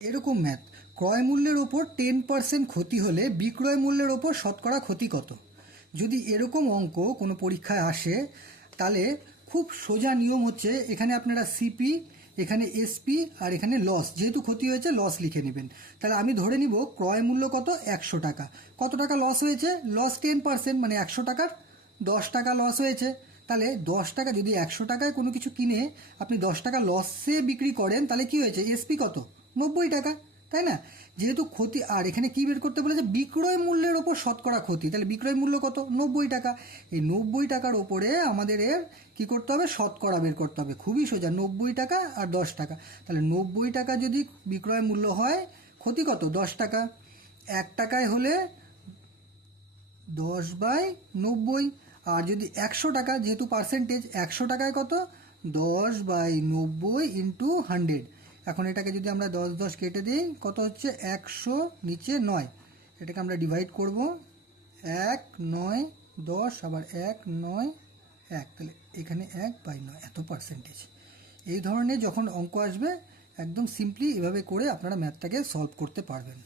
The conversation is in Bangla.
এরকম ম্যাথ, ক্রয় মূল্যের ওপর 10% ক্ষতি হলে বিক্রয় মূল্যের ওপর শতকরা ক্ষতি কত। যদি এরকম অঙ্ক কোনো পরীক্ষায় আসে তাহলে খুব সোজা নিয়ম হচ্ছে, এখানে আপনারা সিপি, এখানে এসপি আর এখানে লস, যেহেতু ক্ষতি হয়েছে লস লিখে নেবেন। তাহলে আমি ধরে নিব ক্রয় মূল্য কত, 100 টাকা। কত টাকা লস হয়েছে, লস 10%, মানে 100 টাকার 10 টাকা লস হয়েছে। তাহলে 10 টাকা, যদি 100 টাকায় কোনো কিছু কিনে আপনি 10 টাকা লসে বিক্রি করেন, তাহলে কি হয়েছে, এসপি কত, 90 টাকা, তাই না? যেহেতু ক্ষতি, আর এখানে কি বের করতে বলেছে, বিক্রয় মূল্যের ওপর শতকরা ক্ষতি, তাহলে বিক্রয় মূল্য কত, 90 টাকা। এই 90 টাকার ওপরে আমাদের এর কী করতে হবে, শতকরা বের করতে হবে। খুবই সোজা, 90 টাকা আর 10 টাকা। তাহলে 90 টাকা যদি বিক্রয় মূল্য হয়, ক্ষতি কত, 10 টাকা। 1 টাকায় হলে 10/90। আর যদি 100 টাকা, যেহেতু পার্সেন্টেজ, 100 টাকায় কত, 10/90 ইন্টু 100। এখন এটাকে যদি আমরা 10 10 কেটে দিই, কত হচ্ছে, 100, নিচে 9। এটাকে আমরা ডিভাইড করব, 1 9 10, আবার 1 9 1, তাহলে এখানে 1/9, এত পার্সেন্টেজ। এই ধরনের যখন অঙ্ক আসবে, একদম সিম্পলি এভাবে করে আপনারা ম্যাথটাকে সলভ করতে পারবেন।